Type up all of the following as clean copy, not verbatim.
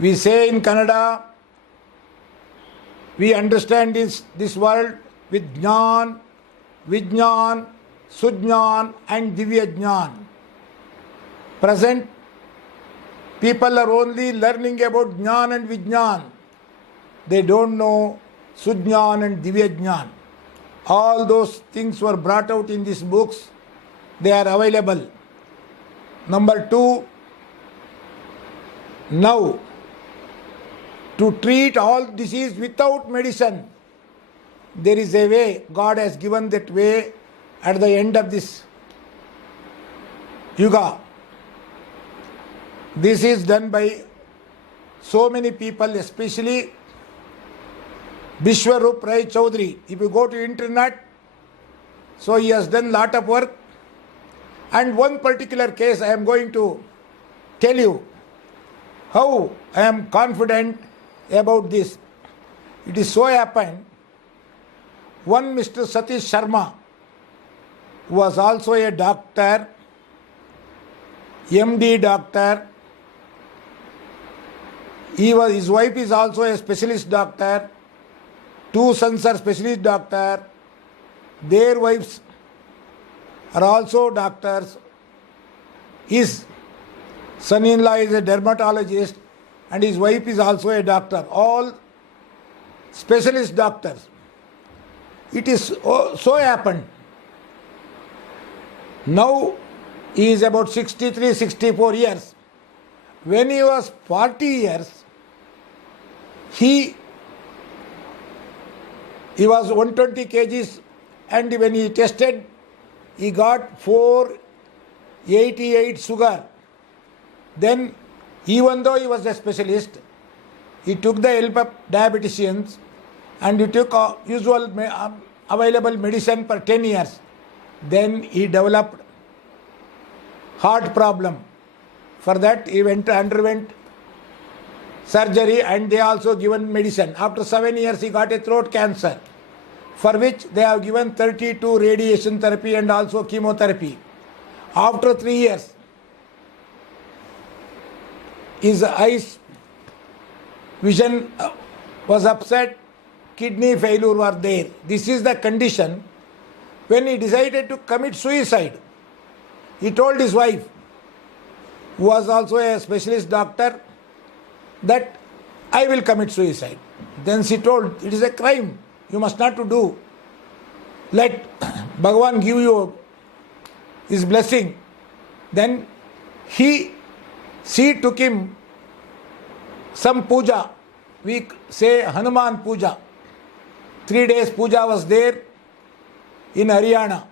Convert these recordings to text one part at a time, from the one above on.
We say in Kannada, we understand this world with Jnana, Vijnana, Sujnana and Divya Jnana. Present, people are only learning about Jnana and Vijnana. They don't know Sujnana and Divya Jnana. All those things were brought out in these books. They are available. Number 2, now to treat all disease without medicine, there is a way. God has given that way at the end of this Yuga. This is done by so many people, especially Vishwarup Rai Chaudhary. If you go to internet, so he has done lot of work. And one particular case I am going to tell you how I am confident about this. It is so happened, one Mr. Satish Sharma was also a doctor, MD doctor. His wife is also a specialist doctor. 2 sons are specialist doctor. Their wives are also doctors. His son-in-law is a dermatologist and his wife is also a doctor. All specialist doctors. It is so happened. Now he is about 63, 64 years. When he was 40 years, he was 120 kgs, and when he tested, he got 488 sugar. Then, even though he was a specialist, he took the help of diabeticians and he took usual available medicine for 10 years. Then he developed heart problem. For that he underwent surgery and they also given medicine. After 7 years he got a throat cancer, for which they have given 32 radiation therapy and also chemotherapy. After 3 years, his eyes vision was upset, kidney failure were there. This is the condition. When he decided to commit suicide, he told his wife, who was also a specialist doctor, that I will commit suicide. Then she told, it is a crime, you must not to do. Let Bhagavan give you his blessing. Then she took him some puja. We say Hanuman puja. 3 days puja was there in Haryana.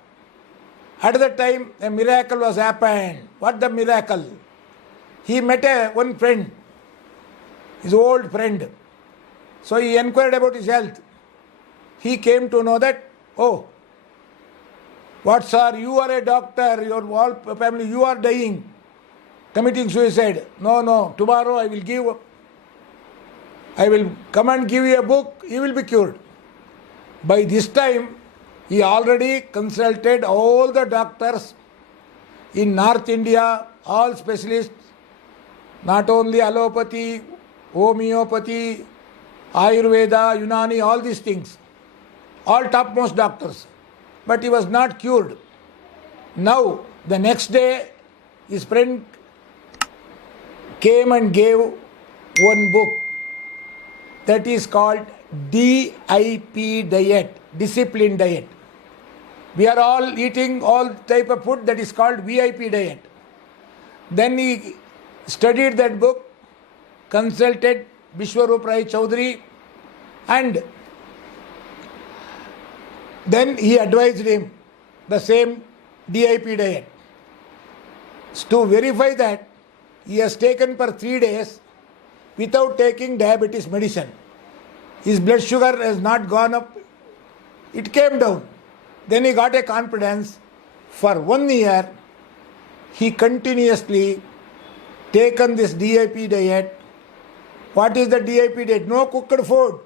At that time a miracle was happened. What the miracle? He met one friend, his old friend. So he inquired about his health. He came to know that, oh, what sir, you are a doctor, your whole family, you are dying, committing suicide. No, tomorrow I will come and give you a book, you will be cured. By this time, he already consulted all the doctors in North India, all specialists, not only allopathy, homeopathy, Ayurveda, Unani, all these things, all topmost doctors. But he was not cured. Now, the next day, his friend came and gave one book that is called DIP diet, discipline diet. We are all eating all type of food that is called VIP diet. Then he studied that book, consulted Vishwarup Rai Chaudhary, and then he advised him the same DIP diet. To verify that, he has taken for 3 days without taking diabetes medicine. His blood sugar has not gone up, it came down. Then he got a confidence. For 1 year, he continuously taken this DIP diet. What is the DIP diet? No cooked food,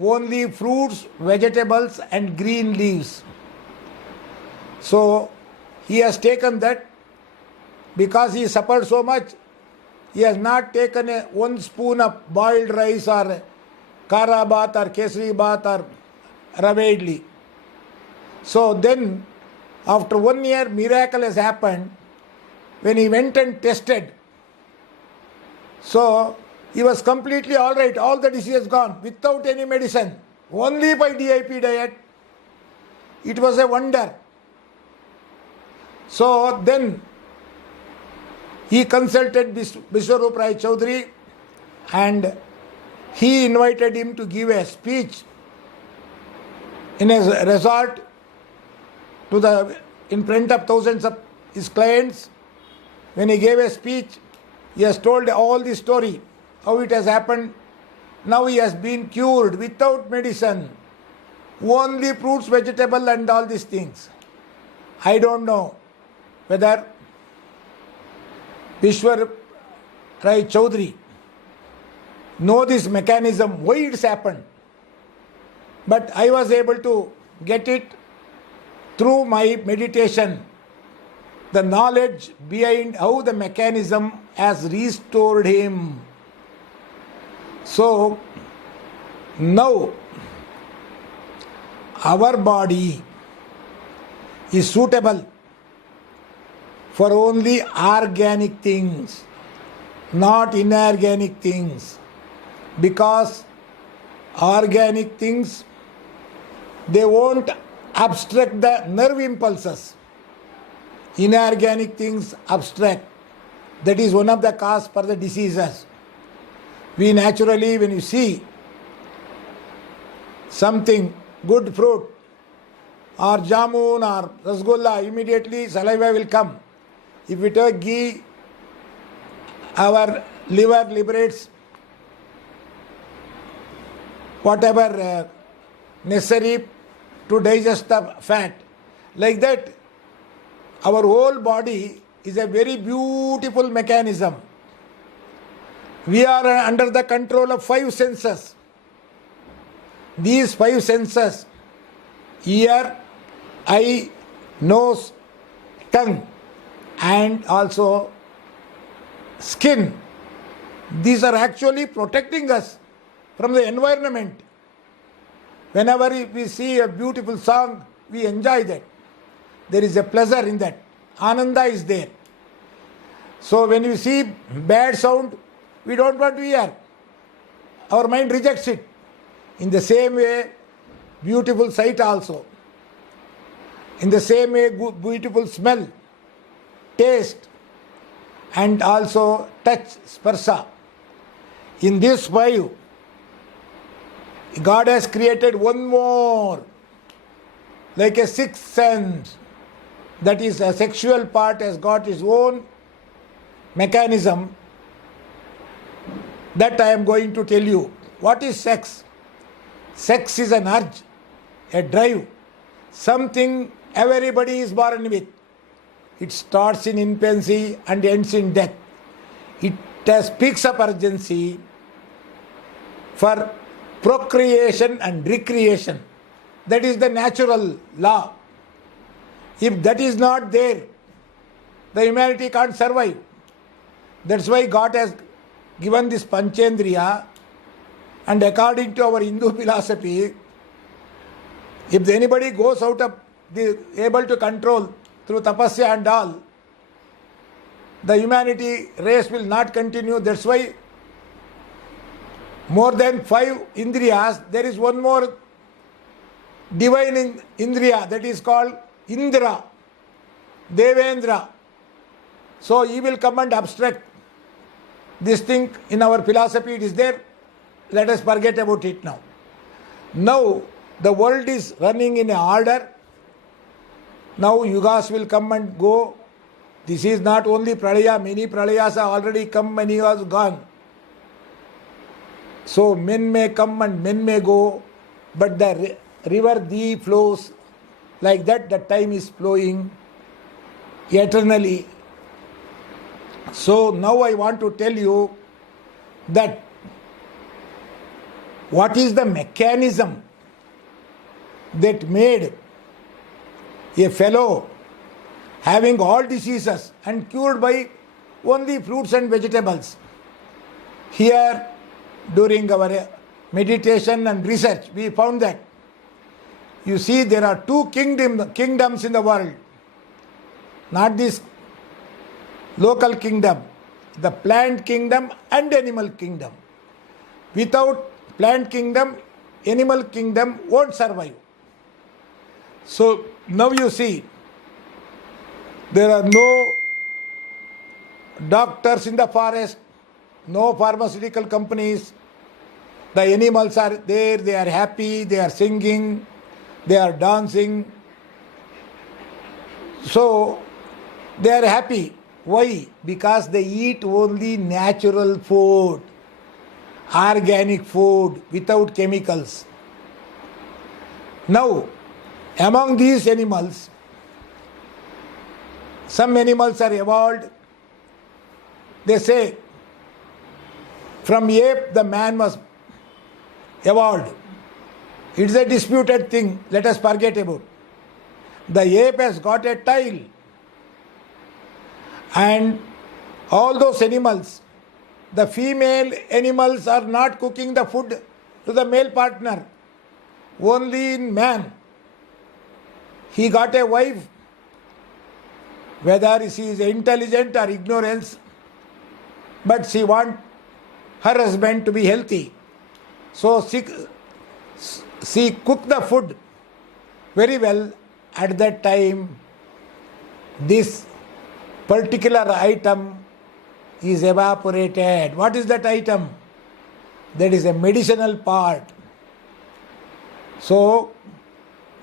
only fruits, vegetables and green leaves. So he has taken that because he suffered so much he has not taken one spoon of boiled rice or kara bath or kesari bath or rava idli. So then, after 1 year, miracle has happened when he went and tested. So he was completely all right, all the disease gone without any medicine, only by DIP diet. It was a wonder. So then he consulted Vishwarup Rai Chaudhary and he invited him to give a speech in a resort in front of thousands of his clients. When he gave a speech, he has told all the story, how it has happened. Now he has been cured without medicine, only fruits, vegetable and all these things. I don't know whether Vishwarup Rai Chaudhary know this mechanism, why it's happened. But I was able to get it through my meditation, the knowledge behind how the mechanism has restored him. So now our body is suitable for only organic things, not inorganic things, because organic things, they won't abstract the nerve impulses. Inorganic things abstract. That is one of the cause for the diseases. We naturally, when you see something, good fruit or jamun or rasgulla, immediately saliva will come. If we take ghee, our liver liberates whatever necessary to digest the fat. Like that, our whole body is a very beautiful mechanism. We are under the control of 5 senses. These 5 senses, ear, eye, nose, tongue, and also skin, these are actually protecting us from the environment. Whenever we see a beautiful song, we enjoy that. There is a pleasure in that. Ananda is there. So when we see bad sound, we don't want to hear. Our mind rejects it. In the same way, beautiful sight also. In the same way, beautiful smell, taste, and also touch, sparsa. In this 5, God has created one more, like a 6th sense. That is, a sexual part has got its own mechanism. That I am going to tell you. What is sex? Sex is an urge, a drive, something everybody is born with. It starts in infancy and ends in death. It has peaks of urgency for procreation and recreation. That is the natural law. If that is not there, the humanity can't survive. That's why God has given this Panchendriya, and according to our Hindu philosophy, if anybody goes out of able to control through tapasya and all, the humanity race will not continue. That's why more than 5 indriyas, there is one more divine indriya, that is called Indra, Devendra. So he will come and abstract this thing. In our philosophy it is there. Let us forget about it now. Now the world is running in a order. Now yugas will come and go. This is not only pralaya, many pralayas have already come, many has gone. So men may come and men may go, but the river Dee flows like that. The time is flowing eternally. So now I want to tell you that what is the mechanism that made a fellow having all diseases and cured by only fruits and vegetables. Here, during our meditation and research, we found that you see there are two kingdoms in the world, not this local kingdom, the plant kingdom and animal kingdom. Without plant kingdom, animal kingdom won't survive. So now you see, there are no doctors in the forest, no pharmaceutical companies. The animals are there, they are happy, they are singing, they are dancing. So they are happy. Why? Because they eat only natural food, organic food, without chemicals. Now, among these animals, some animals are evolved. They say, from ape the man was evolved. It's a disputed thing. Let us forget about. The ape has got a tail. And all those animals, the female animals are not cooking the food to the male partner. Only in man. He got a wife. Whether she is intelligent or ignorance, but she wants her husband to be healthy. So she cooked the food very well. At that time, this particular item is evaporated. What is that item? That is a medicinal part. So,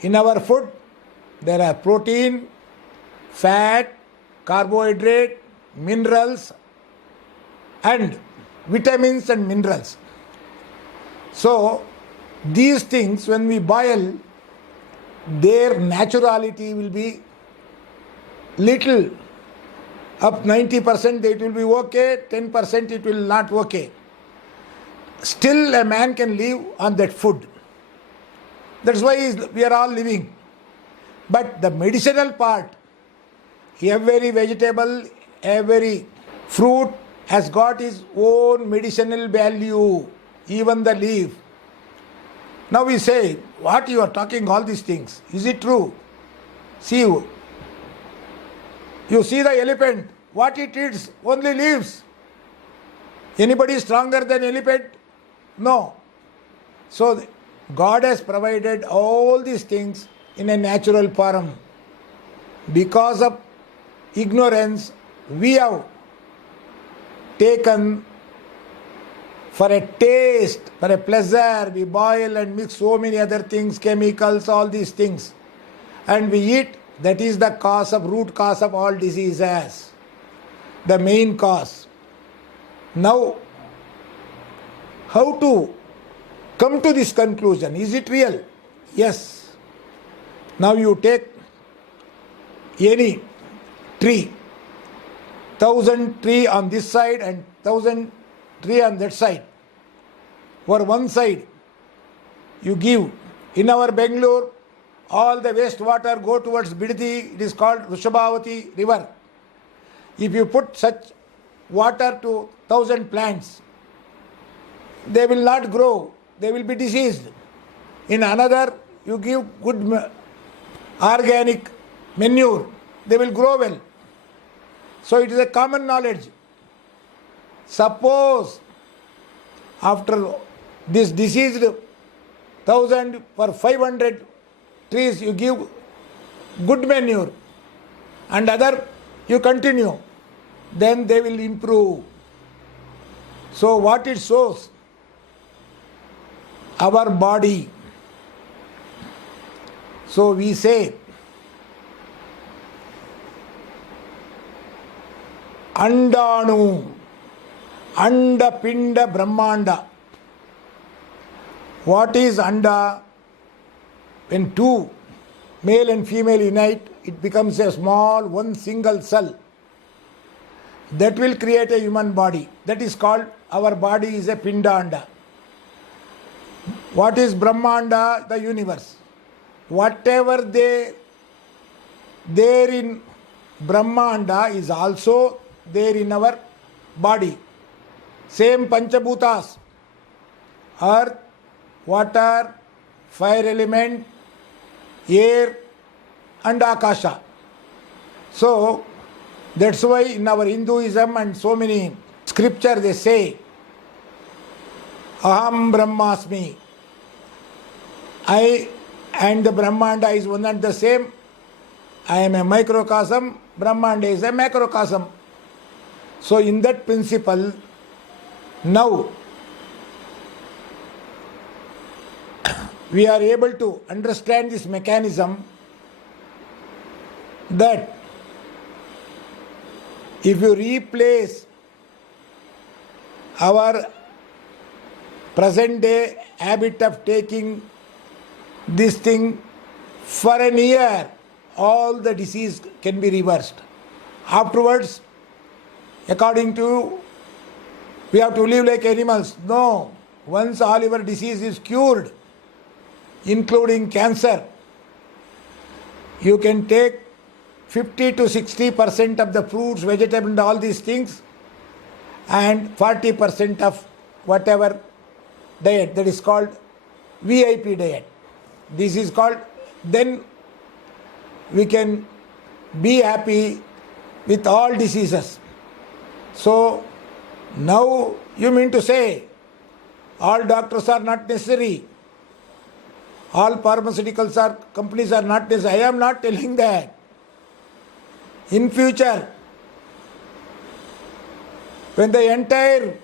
in our food, there are protein, fat, carbohydrate, minerals, and vitamins and minerals. So, these things, when we boil, their naturality will be little. Up 90% it will be okay, 10% it will not okay. Still a man can live on that food. That's why we are all living. But the medicinal part, every vegetable, every fruit has got its own medicinal value, even the leaf. Now we say, what you are talking all these things? Is it true? See, you see the elephant, what it eats? Only leaves. Anybody stronger than elephant? No. So God has provided all these things in a natural form. Because of ignorance, we have taken for a taste, for a pleasure, we boil and mix so many other things, chemicals, all these things. And we eat. That is the cause of, root cause of all diseases. The main cause. Now, how to come to this conclusion? Is it real? Yes. Now you take any tree, 1,000 tree on this side and 1,000 tree on that side. For one side, you give. In our Bangalore, all the wastewater go towards Biddi. It is called Rushabhavati river. If you put such water to 1,000 plants, they will not grow. They will be diseased. In another, you give good organic manure. They will grow well. So it is a common knowledge. Suppose after this diseased 1,000 for 500 trees you give good manure and other you continue, then they will improve. So what it shows, our body. So we say Andanu, Anda Pinda Brahmanda. What is Anda? When two, male and female, unite, it becomes a small, one single cell. That will create a human body. That is called, our body is a Pindanda. What is Brahmanda? The universe. Whatever there in Brahmanda is also there in our body. Same Panchabhutas, earth, water, fire element, air and Akasha. So that's why in our Hinduism and so many scripture they say, Aham Brahmasmi. I and the Brahmanda is one and the same. I am a microcosm, Brahmanda is a macrocosm. So in that principle, now we are able to understand this mechanism that if you replace our present day habit of taking this thing for an year, all the disease can be reversed. Afterwards, according to, we have to live like animals. No, once all your disease is cured, including cancer, you can take 50 to 60% of the fruits, vegetables and all these things, and 40% of whatever diet, that is called VIP diet. This is called, then we can be happy with all diseases. So now you mean to say all doctors are not necessary, all pharmaceuticals companies are not necessary. I am not telling that. In future, when the entire,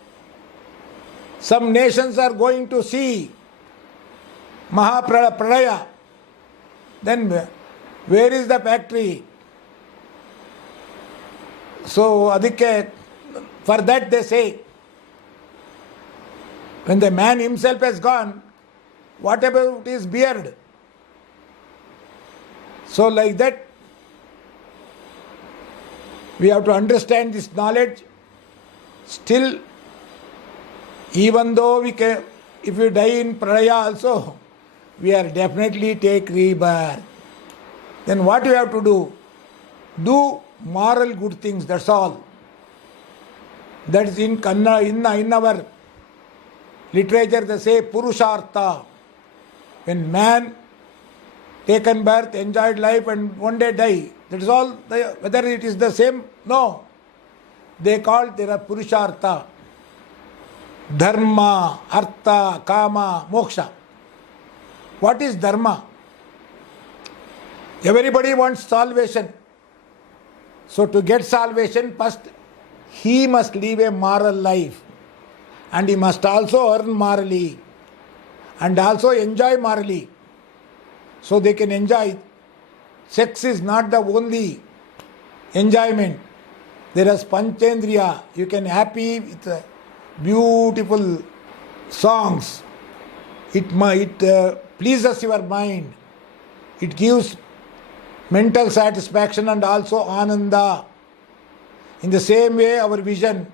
some nations are going to see Mahapralaya, then where is the factory? So adikke, for that they say, when the man himself has gone, what about his beard? So like that, we have to understand this knowledge. Still, even though we can, if we die in pralaya also, we are definitely take rebirth. Then what we have to do? Do moral good things, that's all. That is in our literature they say Purushartha. When man taken birth, enjoyed life and one day die, that is all. Whether it is the same? No. They call there are Purushartha, Dharma, Artha, Kama, Moksha. What is Dharma? Everybody wants salvation. So to get salvation, first he must live a moral life. And he must also earn morally. And also enjoy morally. So they can enjoy. Sex is not the only enjoyment. There is Panchendriya. You can happy with beautiful songs. It pleases your mind. It gives mental satisfaction and also ananda. In the same way, our vision,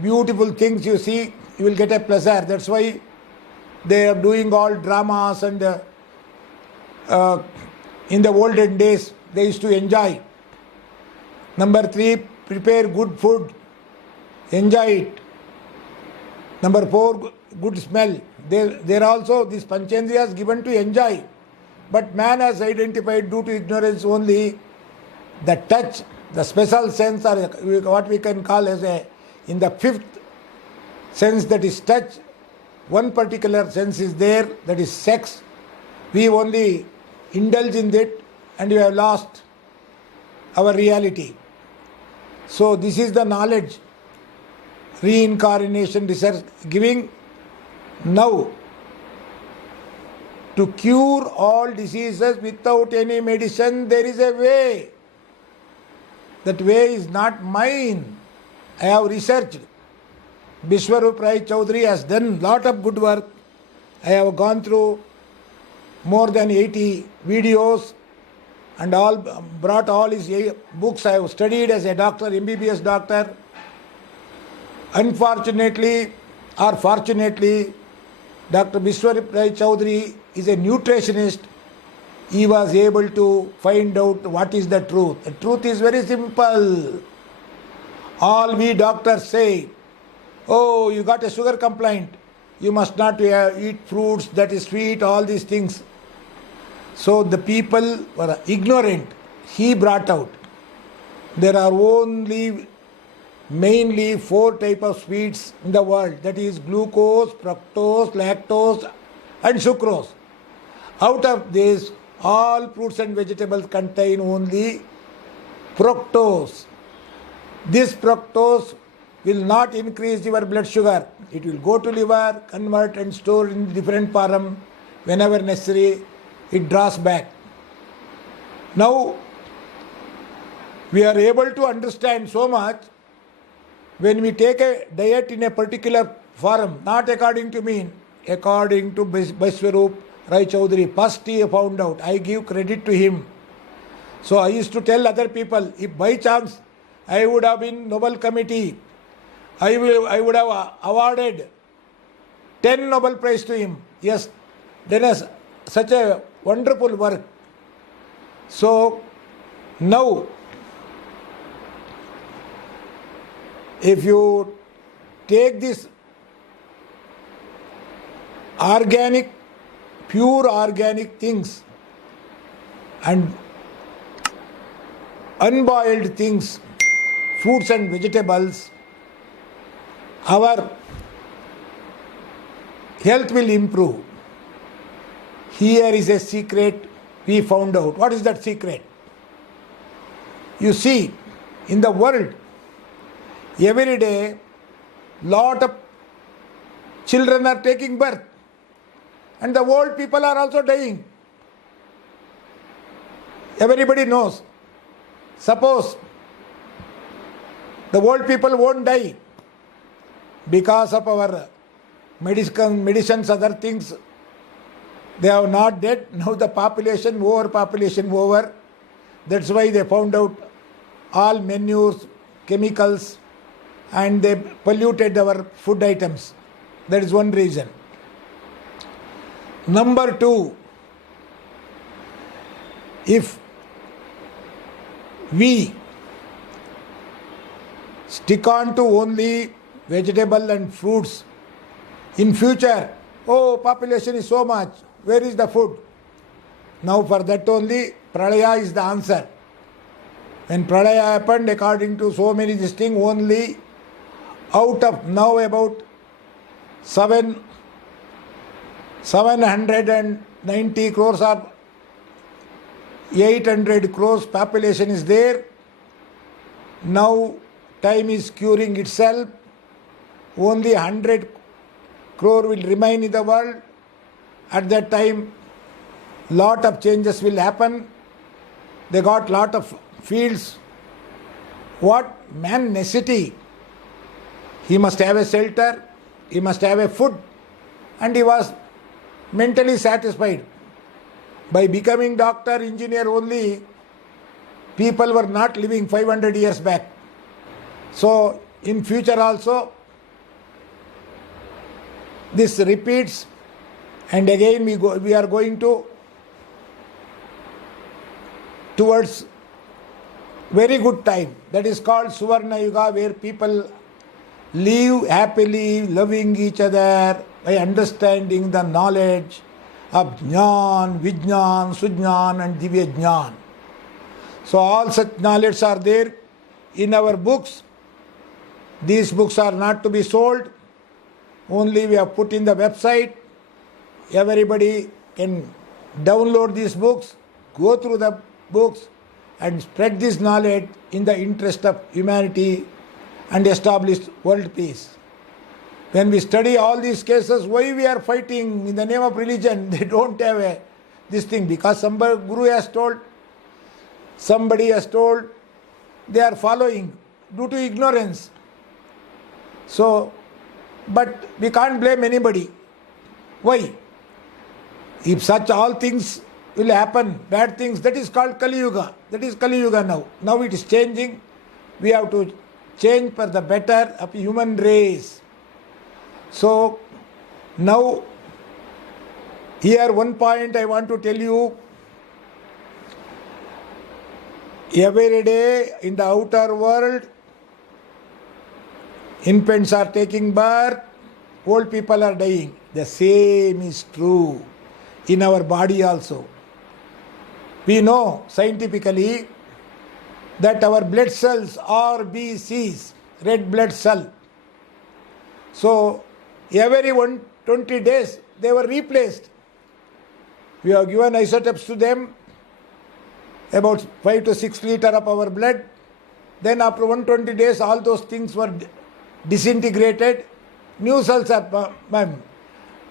beautiful things you see, you will get a pleasure. That's why they are doing all dramas and in the olden days, they used to enjoy. Number 3, prepare good food. Enjoy it. Number 4, good smell. There also these Panchendriyas given to enjoy. But man has identified due to ignorance only the touch, the special sense, or what we can call as in the 5th sense, that is touch. One particular sense is there, that is sex. We only indulge in it and we have lost our reality. So this is the knowledge reincarnation research giving. Now, to cure all diseases without any medicine, there is a way. That way is not mine. I have researched. Bishwarup Rai Chaudhary has done lot of good work. I have gone through more than 80 videos and all brought all his books. I have studied as a doctor, MBBS doctor. Unfortunately or fortunately, Dr. Bishwarup Rai Chaudhary is a nutritionist. He was able to find out what is the truth. The truth is very simple. All we doctors say, oh, you got a sugar complaint, you must not eat fruits, that is sweet, all these things. So the people were ignorant. He brought out. There are mainly 4 types of sweets in the world. That is glucose, fructose, lactose and sucrose. Out of this, all fruits and vegetables contain only fructose. This fructose will not increase your blood sugar. It will go to liver, convert and store in different form. Whenever necessary, it draws back. Now, we are able to understand so much when we take a diet in a particular form, not according to me, according to Baiswarup Rai Chaudhary. First he found out. I give credit to him. So I used to tell other people, if by chance I would have been Nobel Committee, I would have awarded 10 Nobel Prize to him. Yes, then as such a wonderful work. So now, if you take this organic, pure organic things and unboiled things, fruits and vegetables, our health will improve. Here is a secret we found out. What is that secret? You see, in the world, every day, lot of children are taking birth and the old people are also dying. Everybody knows. Suppose the old people won't die because of our medicines, other things. They are not dead. Now the overpopulation over. That's why they found out all manures, chemicals, and they polluted our food items. That is one reason. Number 2, if we stick on to only vegetable and fruits, in future, oh, population is so much, where is the food? Now for that only, Pralaya is the answer. When Pralaya happened, according to so many this thing, only out of now about 790 crores or 800 crores population is there. Now time is curing itself. Only 100 crore will remain in the world. At that time, lot of changes will happen. They got lot of fields. What man necessity? He must have a shelter, he must have a food, and he was mentally satisfied. By becoming doctor, engineer only, people were not living 500 years back. So in future also, this repeats, and again we are going towards very good time. That is called Suvarna Yuga, where people live happily, loving each other by understanding the knowledge of Jnana, Vijnana, Sujnana and Divya Jnana. So all such knowledge are there in our books. These books are not to be sold. Only we have put in the website. Everybody can download these books, go through the books and spread this knowledge in the interest of humanity and establish world peace. When we study all these cases, why we are fighting in the name of religion? They don't have this thing, because somebody, Guru has told, somebody has told, they are following due to ignorance. So, but we can't blame anybody. Why? If such all things will happen, bad things, that is called Kali Yuga. That is Kali Yuga now. Now it is changing. We have to change for the better of human race. So now here one point I want to tell you. Every day in the outer world Infants are taking birth, old people are dying. The same is true in our body also. We know scientifically that our blood cells are RBCs, red blood cell. So every 120 days they were replaced. We have given isotopes to them, about 5 to 6 liters of our blood. Then after 120 days all those things were disintegrated. New cells are,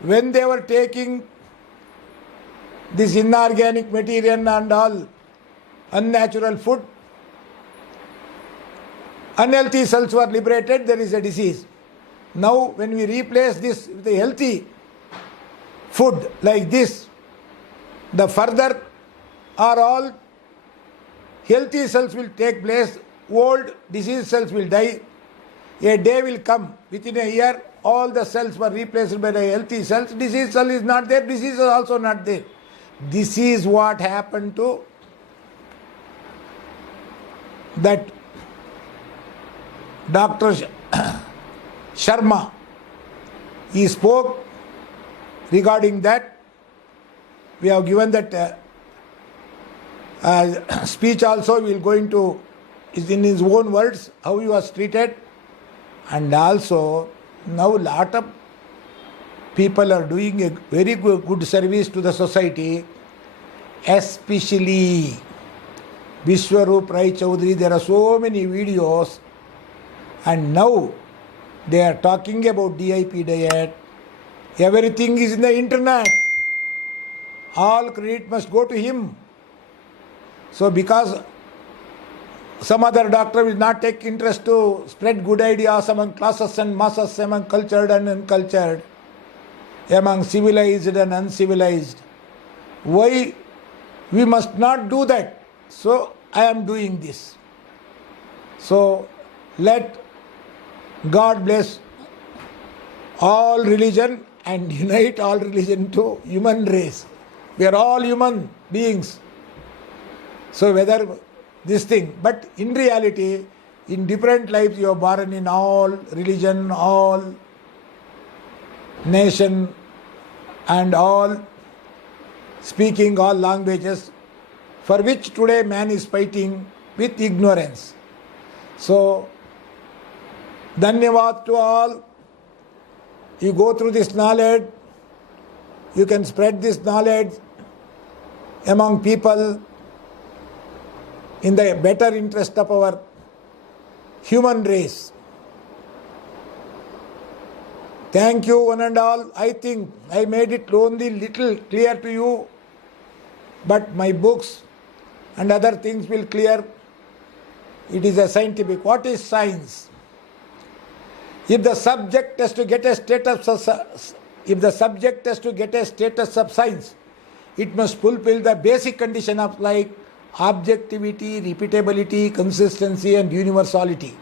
when they were taking this inorganic material and all unnatural food, unhealthy cells were liberated, there is a disease. Now when we replace this with a healthy food like this, the further are all healthy cells will take place, old disease cells will die. A day will come, within a year all the cells were replaced by the healthy cells. Disease cell is not there, disease is also not there. This is what happened to that Dr. Sharma. He spoke regarding that. We have given that speech also. We will go into, is in his own words, how he was treated. And also now lot of people are doing a very good service to the society, especially Vishwaroop Rai Chaudhary. There are so many videos, and now they are talking about DIP diet. Everything is in the internet. All credit must go to him. So because some other doctor will not take interest to spread good ideas among classes and masses, among cultured and uncultured, among civilized and uncivilized. Why we must not do that? So I am doing this. So let God bless all religion and unite all religion to human race. We are all human beings. So whether this thing, but in reality, in different lives you are born in all religion, all nation, and all speaking all languages, for which today man is fighting with ignorance. So dhanyavad to all. You go through this knowledge, you can spread this knowledge among people in the better interest of our human race. Thank you one and all. I think I made it only little clear to you, but my books and other things will clear. It is a scientific. What is science? If the subject has to get a status of science, it must fulfill the basic condition of like objectivity, repeatability, consistency and universality.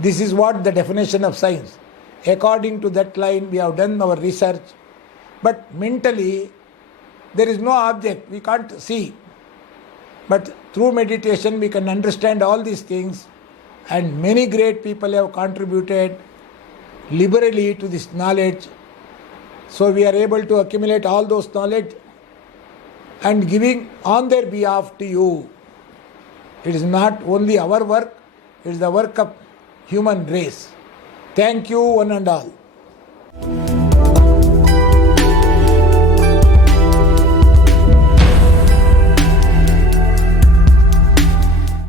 This is what the definition of science. According to that line we have done our research, but mentally there is no object, we can't see. But through meditation we can understand all these things, and many great people have contributed liberally to this knowledge. So we are able to accumulate all those knowledge and giving on their behalf to you. It is not only our work, it is the work of human race. Thank you one and all.